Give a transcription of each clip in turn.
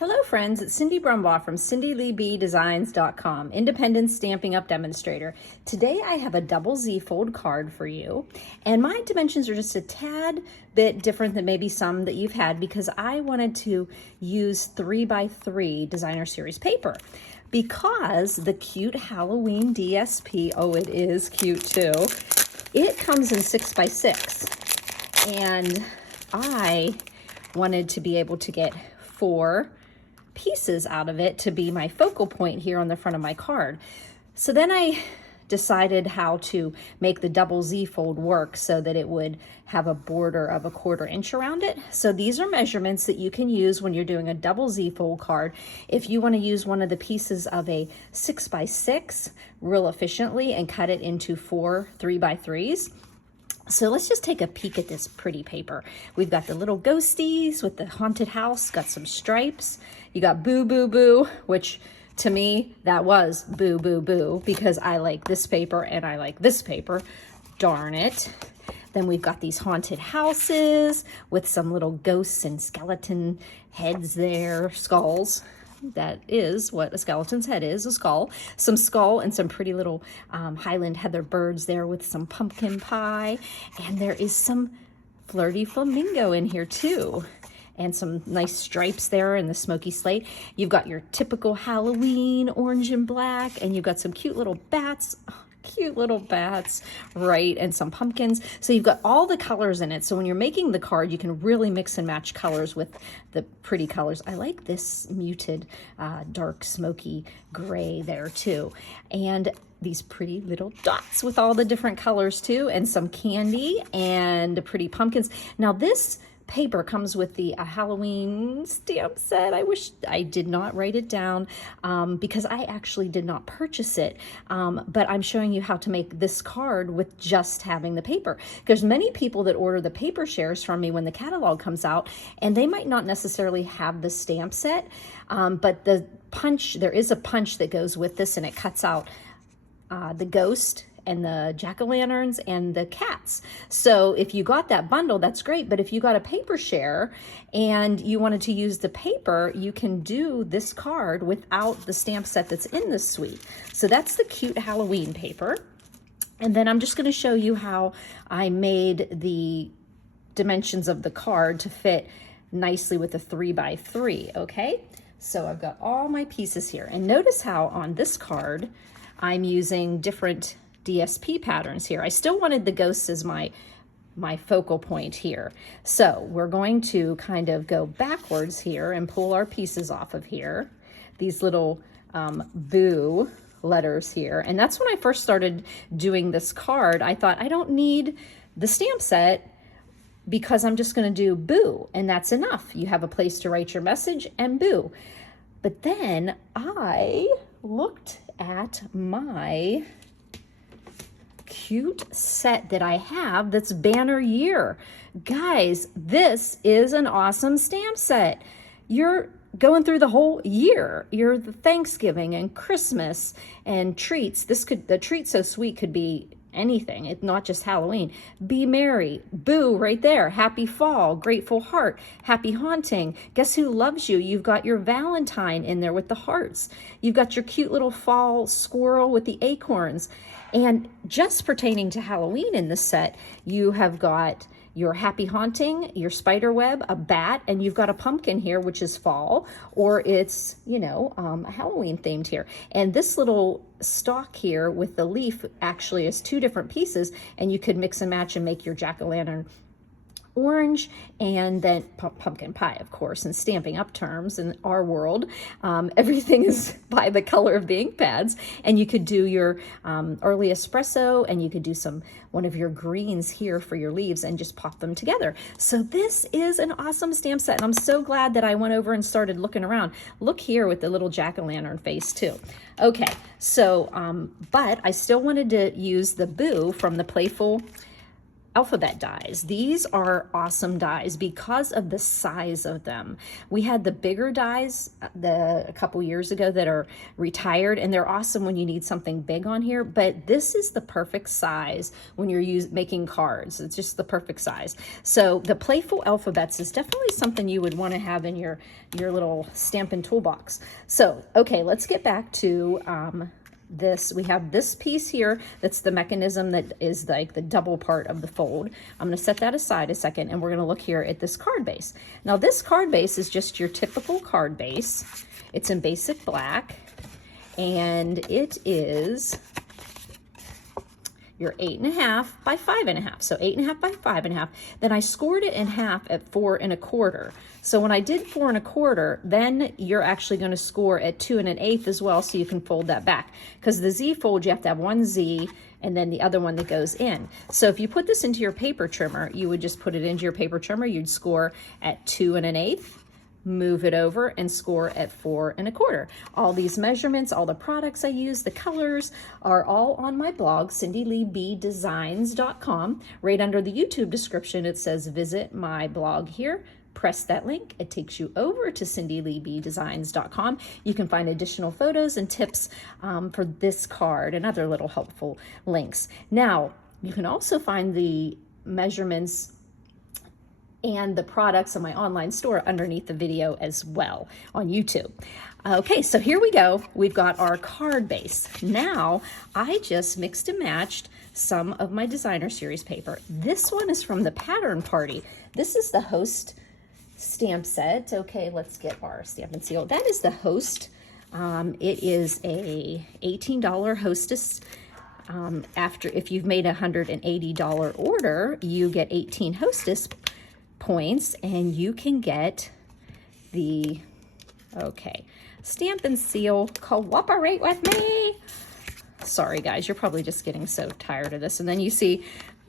Hello friends, it's Cindy Brumbaugh from CindyLeeBDesigns.com, independent Stampin' Up! Demonstrator. Today I have a double Z fold card for you, and my dimensions are just a tad bit different than maybe some that you've had because I wanted to use 3x3 designer series paper because the cute Halloween DSP, oh it is cute too, it comes in 6x6, and I wanted to be able to get 4 pieces out of it to be my focal point here on the front of my card. So then I decided how to make the double Z fold work so that it would have a border of 1/4 inch around it. So these are measurements that you can use when you're doing a double Z fold card. If you want to use one of the pieces of a 6x6 real efficiently and cut it into 4 3x3s. So let's just take a peek at this pretty paper. We've got the little ghosties with the haunted house, got some stripes. You got boo, boo, boo, which to me, that was boo, boo, boo, because I like this paper and I like this paper. Darn it. Then we've got these haunted houses with some little ghosts and skeleton heads there, skulls. That is what a skeleton's head is, a skull. Some skull and some pretty little Highland Heather birds there with some pumpkin pie. And there is some flirty flamingo in here too. And some nice stripes there in the smoky slate. You've got your typical Halloween orange and black, and you've got some cute little bats. Cute little bats, right? And some pumpkins. So you've got all the colors in it. So when you're making the card, you can really mix and match colors with the pretty colors. I like this muted dark smoky gray there too. And these pretty little dots with all the different colors too, and some candy and the pretty pumpkins. Now this paper comes with the Halloween stamp set. I wish I did not write it down because I actually did not purchase it. But I'm showing you how to make this card with just having the paper. There's many people that order the paper shares from me when the catalog comes out, and they might not necessarily have the stamp set, but the punch, there is a punch that goes with this, and it cuts out the ghost and the jack-o'-lanterns and the cats. So if you got that bundle, that's great. But if you got a paper share and you wanted to use the paper, you can do this card without the stamp set that's in this suite. So that's the cute Halloween paper. And then I'm just going to show you how I made the dimensions of the card to fit nicely with a 3x3, okay? So I've got all my pieces here. And notice how on this card, I'm using different DSP patterns here. I still wanted the ghosts as my focal point here. So we're going to kind of go backwards here and pull our pieces off of here. These little boo letters here. And that's when I first started doing this card. I thought I don't need the stamp set because I'm just going to do boo, and that's enough. You have a place to write your message and boo. But then I looked at my cute set that I have that's banner year. Guys, this is an awesome stamp set. You're going through the whole year. You're the Thanksgiving and Christmas and treats. The treat so sweet could be anything. It's not just Halloween. Be merry, boo right there. Happy fall, grateful heart, happy haunting. Guess who loves you? You've got your Valentine in there with the hearts. You've got your cute little fall squirrel with the acorns. And just pertaining to Halloween in this set, you have got your happy haunting, your spider web, a bat, and you've got a pumpkin here, which is fall, or it's, you know, Halloween themed here. And this little stalk here with the leaf actually is 2 different pieces, and you could mix and match and make your jack-o'-lantern orange, and then pumpkin pie, of course. In Stampin' Up! Terms in our world, everything is by the color of the ink pads. And you could do your early espresso, and you could do one of your greens here for your leaves and just pop them together. So this is an awesome stamp set, and I'm so glad that I went over and started looking around. Look here with the little jack-o'-lantern face too. Okay, so but I still wanted to use the boo from the Playful alphabet dies. These are awesome dies because of the size of them. We had the bigger dies a couple years ago that are retired, and they're awesome when you need something big on here, but this is the perfect size when you're making cards. It's just the perfect size. So the playful alphabets is definitely something you would want to have in your little Stampin' toolbox. So, okay, let's get back to this. We have this piece here that's the mechanism that is like the double part of the fold. I'm going to set that aside a second, and we're going to look here at this card base. Now this card base is just your typical card base. It's in basic black, and it is your 8.5 by 5.5. So 8.5 by 5.5. Then I scored it in half at 4 1/4. So when I did 4 1/4, then you're actually going to score at 2 1/8 as well, so you can fold that back. Because the Z fold, you have to have one Z and then the other one that goes in. So if you put this into your paper trimmer, you would just put it into your paper trimmer. You'd score at 2 1/8. Move it over and score at 4 1/4. All these measurements, all the products I use, the colors are all on my blog, cindyleebdesigns.com. Right under the YouTube description, it says visit my blog here. Press that link. It takes you over to cindyleebdesigns.com. You can find additional photos and tips for this card and other little helpful links. Now, you can also find the measurements and the products on my online store underneath the video as well on YouTube. Okay, so here we go. We've got our card base. Now, I just mixed and matched some of my designer series paper. This one is from the Pattern Party. This is the Host stamp set. Okay, let's get our Stampin' Seal. That is the Host. It is a $18 Hostess. If you've made a $180 order, you get 18 Hostess points, and you can get the, okay, Stampin' Seal. Cooperate with me. Sorry guys, you're probably just getting so tired of this. And then you see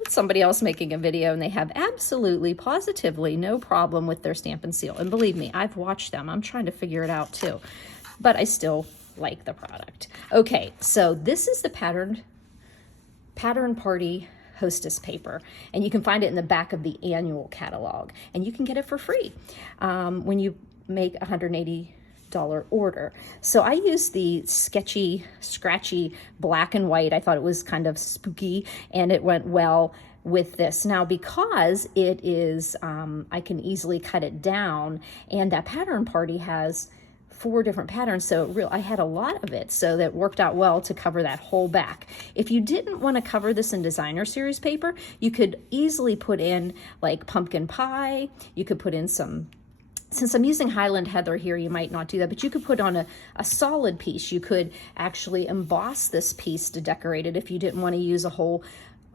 somebody else making a video and they have absolutely, positively no problem with their Stampin' Seal. And believe me, I've watched them. I'm trying to figure it out too, but I still like the product. Okay, so this is the Pattern Party Hostess paper, and you can find it in the back of the annual catalog, and you can get it for free when you make a $180 order. So I used the sketchy, scratchy black and white. I thought it was kind of spooky, and it went well with this. Now, because it is, I can easily cut it down, and that Pattern Party has 4 different patterns, so I had a lot of it, so that worked out well to cover that whole back. If you didn't want to cover this in designer series paper, you could easily put in like pumpkin pie. You could put in some, since I'm using Highland Heather here, you might not do that, but you could put on a solid piece. You could actually emboss this piece to decorate it if you didn't want to use a whole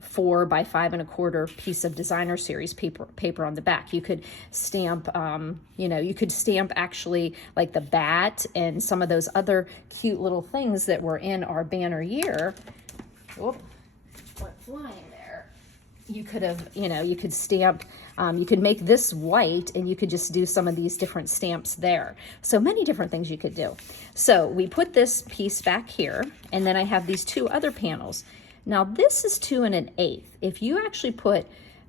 4 by 5 1/4 piece of designer series paper on the back. You could stamp, you could stamp actually like the bat and some of those other cute little things that were in our banner year. Whoop, went flying there. You could have, you could stamp, you could make this white, and you could just do some of these different stamps there. So many different things you could do. So we put this piece back here, and then I have these 2 other panels. Now this is 2 1/8. If you actually put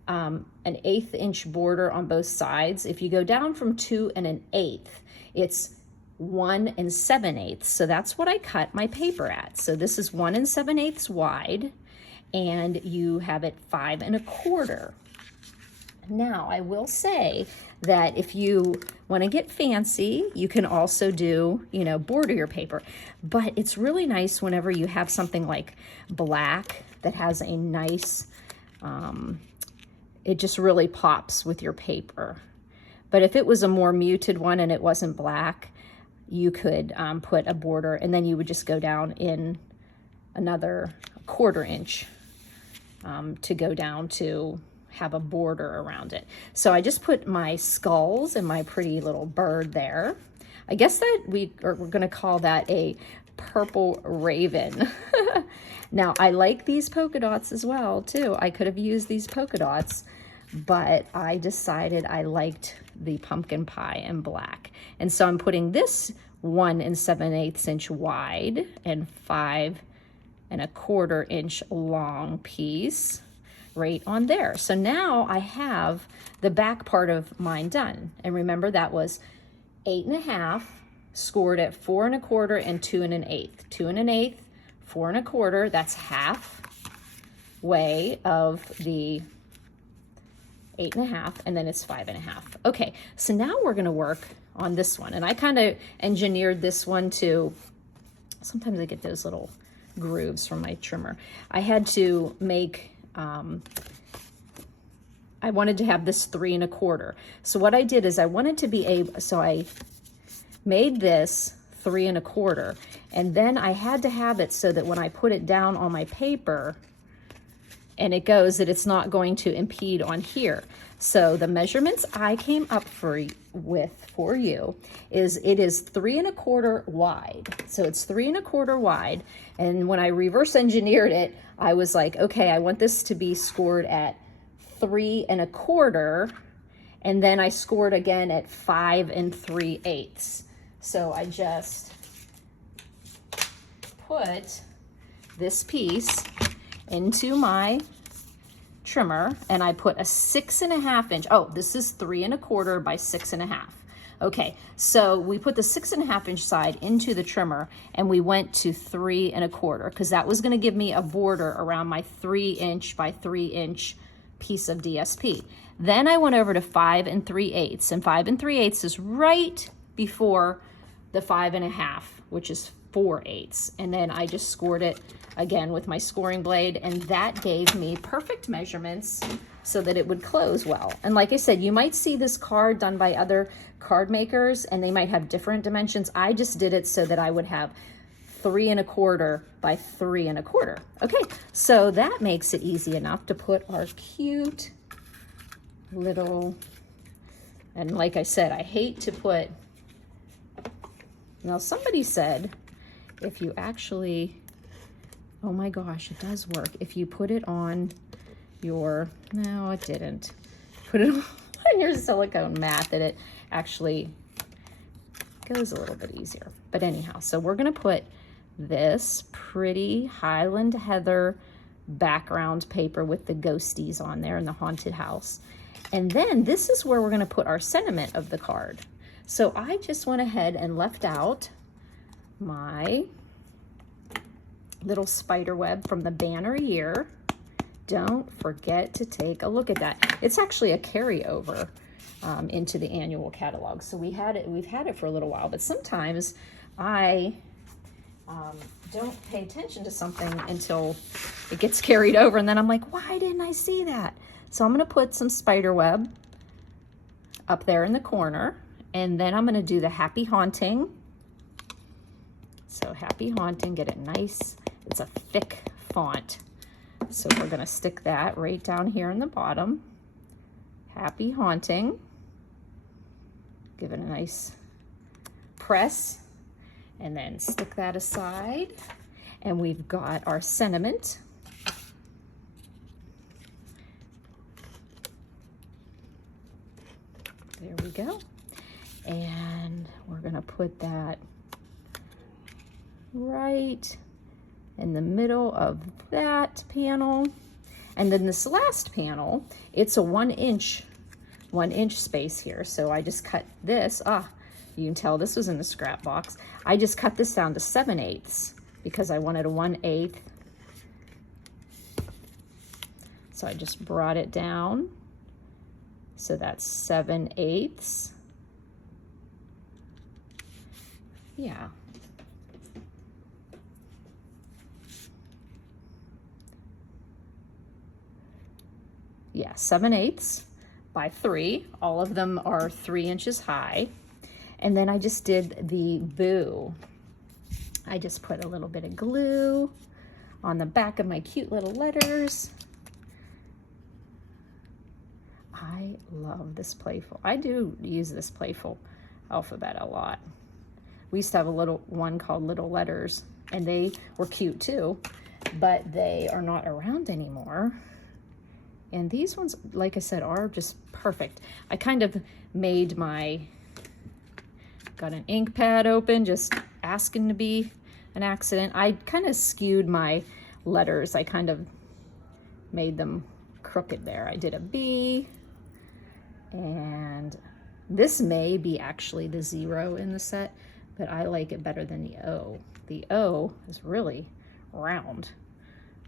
an 1/8 inch border on both sides, if you go down from 2 1/8, it's 1 7/8. So that's what I cut my paper at. So this is 1 7/8 wide, and you have it 5 1/4. Now, I will say that if you want to get fancy, you can also do, border your paper. But it's really nice whenever you have something like black that has a nice, it just really pops with your paper. But if it was a more muted one and it wasn't black, you could put a border, and then you would just go down in another 1/4 inch to go down to have a border around it. So I just put my skulls and my pretty little bird there. I guess that we're going to call that a purple raven. Now, I like these polka dots as well, too. I could have used these polka dots, but I decided I liked the pumpkin pie in black. And so I'm putting this 1 7/8 inch wide and 5 1/4 inch long piece right on there. So now I have the back part of mine done. And remember, that was 8.5 scored at 4 1/4 and 2 1/8. 2 1/8, 4 1/4, that's half way of the 8.5, and then it's 5.5. Okay, so now we're gonna work on this one. And I kind of engineered this one to, sometimes I get those little grooves from my trimmer. I had to make, I wanted to have this 3 1/4. So what I did is I wanted to be able, so I made this 3 1/4, and then I had to have it so that when I put it down on my paper and it goes, that it's not going to impede on here. So the measurements I came up with for you is, it is 3 1/4 wide. So it's 3 1/4 wide. And when I reverse engineered it, I was like, okay, I want this to be scored at 3 1/4. And then I scored again at 5 3/8. So I just put this piece into my trimmer, and I put a 6.5 inch. Oh, this is 3 1/4 by 6.5. Okay, so we put the 6.5 inch side into the trimmer, and we went to 3 1/4 because that was going to give me a border around my 3 inch by 3 inch piece of DSP. Then I went over to 5 3/8, and 5 3/8 is right before the 5.5, which is 4/8. And then I just scored it again with my scoring blade, and that gave me perfect measurements so that it would close well. And like I said, you might see this card done by other card makers and they might have different dimensions. I just did it so that I would have 3 1/4 by 3 1/4. Okay, so that makes it easy enough to put our cute little, and like I said, I hate to put, now somebody said if you actually, oh my gosh, it does work. If you put it on your, no, it didn't. Put it on your silicone mat, that it actually goes a little bit easier. But anyhow, so we're gonna put this pretty Highland Heather background paper with the ghosties on there in the haunted house. And then this is where we're gonna put our sentiment of the card. So I just went ahead and left out my little spider web from the banner year. Don't forget to take a look at that. It's actually a carryover into the annual catalog. So we've had it for a little while, but sometimes I don't pay attention to something until it gets carried over, and then I'm like, why didn't I see that? So I'm gonna put some spider web up there in the corner, and then I'm gonna do the Happy Haunting. So Happy Haunting, get it nice. It's a thick font. So we're gonna stick that right down here in the bottom. Happy Haunting. Give it a nice press, and then stick that aside. And we've got our sentiment. There we go. And we're gonna put that right in the middle of that panel. And then this last panel, it's a 1 inch space here. So I just cut this, you can tell this was in the scrap box. I just cut this down to 7/8 because I wanted a 1/8. So I just brought it down. So that's 7/8. Yeah. Yeah, 7/8 by 3. All of them are 3 inches high. And then I just did the boo. I just put a little bit of glue on the back of my cute little letters. I love this playful. I do use this playful alphabet a lot. We used to have a little one called Little Letters, and they were cute too, but they are not around anymore. And these ones, like I said, are just perfect. I kind of made got an ink pad open, just asking to be an accident. I kind of skewed my letters. I kind of made them crooked there. I did a B, and this may be actually the 0 in the set, but I like it better than the O. The O is really round.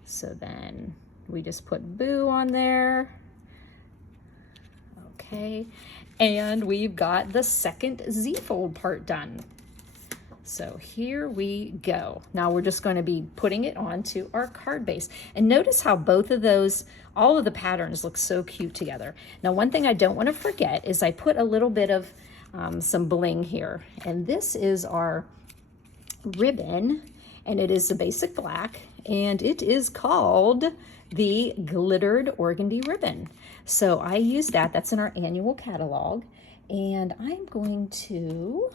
So then we just put boo on there. Okay, and we've got the second Z-fold part done. So here we go. Now we're just going to be putting it onto our card base. And notice how both of those, all of the patterns look so cute together. Now one thing I don't want to forget is I put a little bit of some bling here. And this is our ribbon, and it is the basic black, and it is called the Glittered Organdy Ribbon. So I use that. That's in our annual catalog. And I'm going to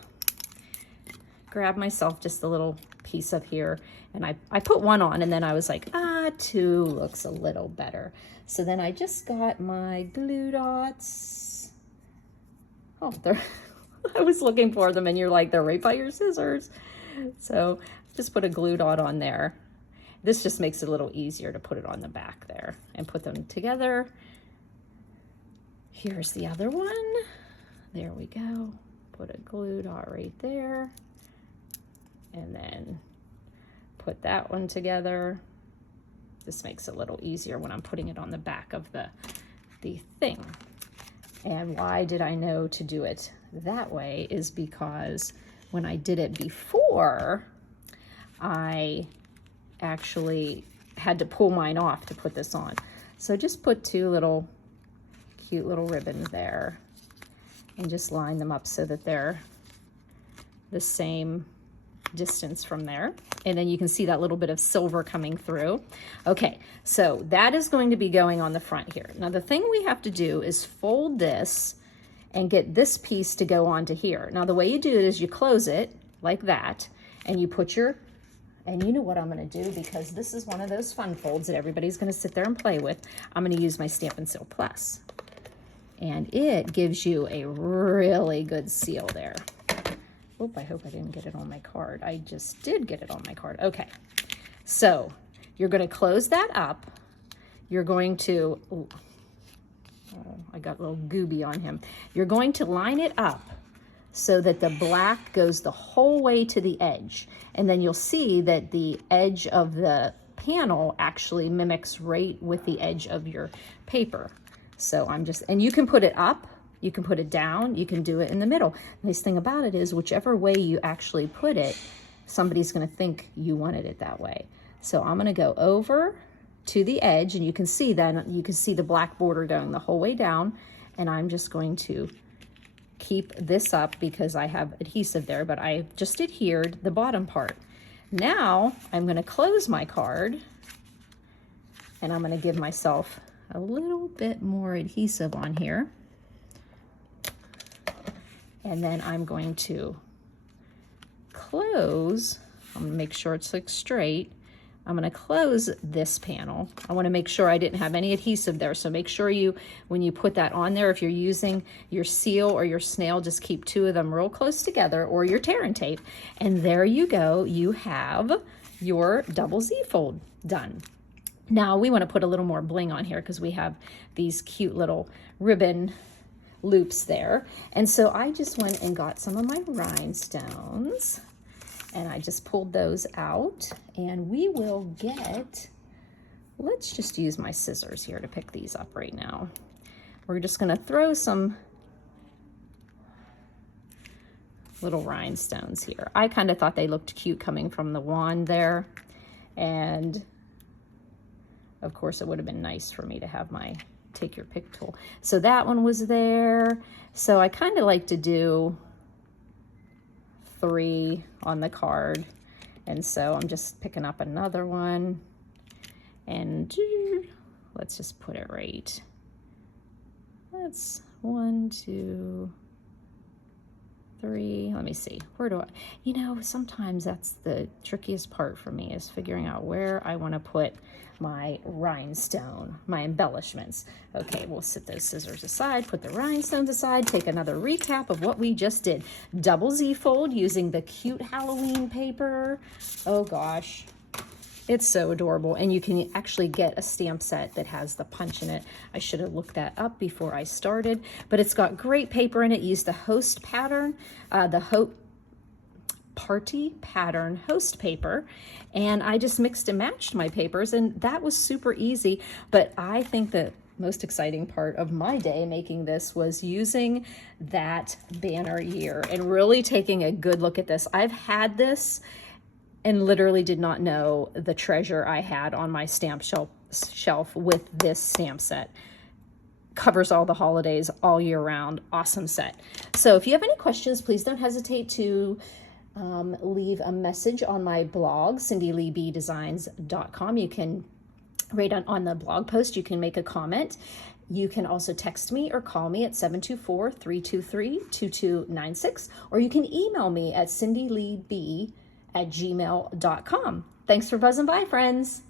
grab myself just a little piece of here, and I put one on, and then I was like, 2 looks a little better. So then I just got my glue dots. Oh, they're I was looking for them, and you're like, they're right by your scissors. So just put a glue dot on there. This just makes it a little easier to put it on the back there and put them together. Here's the other one. There we go. Put a glue dot right there. And then put that one together. This makes it a little easier when I'm putting it on the back of the thing. And why did I know to do it that way is because when I did it before, I actually had to pull mine off to put this on. So just put 2 little cute little ribbons there and just line them up so that they're the same distance from there. And then you can see that little bit of silver coming through. Okay, so that is going to be going on the front here. Now the thing we have to do is fold this and get this piece to go onto here. Now the way you do it is you close it like that, and you put your, and you know what I'm gonna do, because this is one of those fun folds that everybody's gonna sit there and play with. I'm gonna use my Stampin' Seal Plus. And it gives you a really good seal there. Oh, I hope I didn't get it on my card. I just did get it on my card. Okay, so you're going to close that up. You're going to, oh, I got a little gooby on him. You're going to line it up so that the black goes the whole way to the edge. And then you'll see that the edge of the panel actually mimics right with the edge of your paper. So I'm just, and you can put it up, you can put it down, you can do it in the middle. The nice thing about it is whichever way you actually put it, somebody's gonna think you wanted it that way. So I'm gonna go over to the edge, and you can see that, you can see the black border going the whole way down, and I'm just going to keep this up because I have adhesive there, but I just adhered the bottom part. Now I'm gonna close my card, and I'm gonna give myself a little bit more adhesive on here. And then I'm going to close, I'm gonna make sure it's like straight. I'm gonna close this panel. I wanna make sure I didn't have any adhesive there. So make sure you, when you put that on there, if you're using your seal or your snail, just keep 2 of them real close together, or your tear and tape. And there you go, you have your double Z fold done. Now we wanna put a little more bling on here because we have these cute little ribbon loops there. And so I just went and got some of my rhinestones, and I just pulled those out, and we will get, let's just use my scissors here to pick these up right now. We're just gonna throw some little rhinestones here. I kind of thought they looked cute coming from the wand there, and of course it would have been nice for me to have my take your pick tool. So that one was there. So I kind of like to do 3 on the card. And so I'm just picking up another one, and let's just put it right. That's 1, 2, 3. Let me see. Where do I, you know, sometimes that's the trickiest part for me, is figuring out where I want to put my rhinestone, my embellishments. Okay, we'll set those scissors aside, put the rhinestones aside, take another recap of what we just did. Double Z fold using the cute Halloween paper. Oh gosh, It's so adorable, and you can actually get a stamp set that has the punch in it. I should have looked that up before I started, but it's got great paper in it. Use the host pattern, the party pattern host paper, and I just mixed and matched my papers, and that was super easy. But I think the most exciting part of my day making this was using that banner year and really taking a good look at this. I've had this and literally did not know the treasure I had on my stamp shelf with this stamp set. Covers all the holidays all year round. Awesome set. So if you have any questions, please don't hesitate to leave a message on my blog, cindyleebdesigns.com. You can write on the blog post, you can make a comment. You can also text me or call me at 724-323-2296, or you can email me at cindyleeb@gmail.com. Thanks for buzzing by, friends.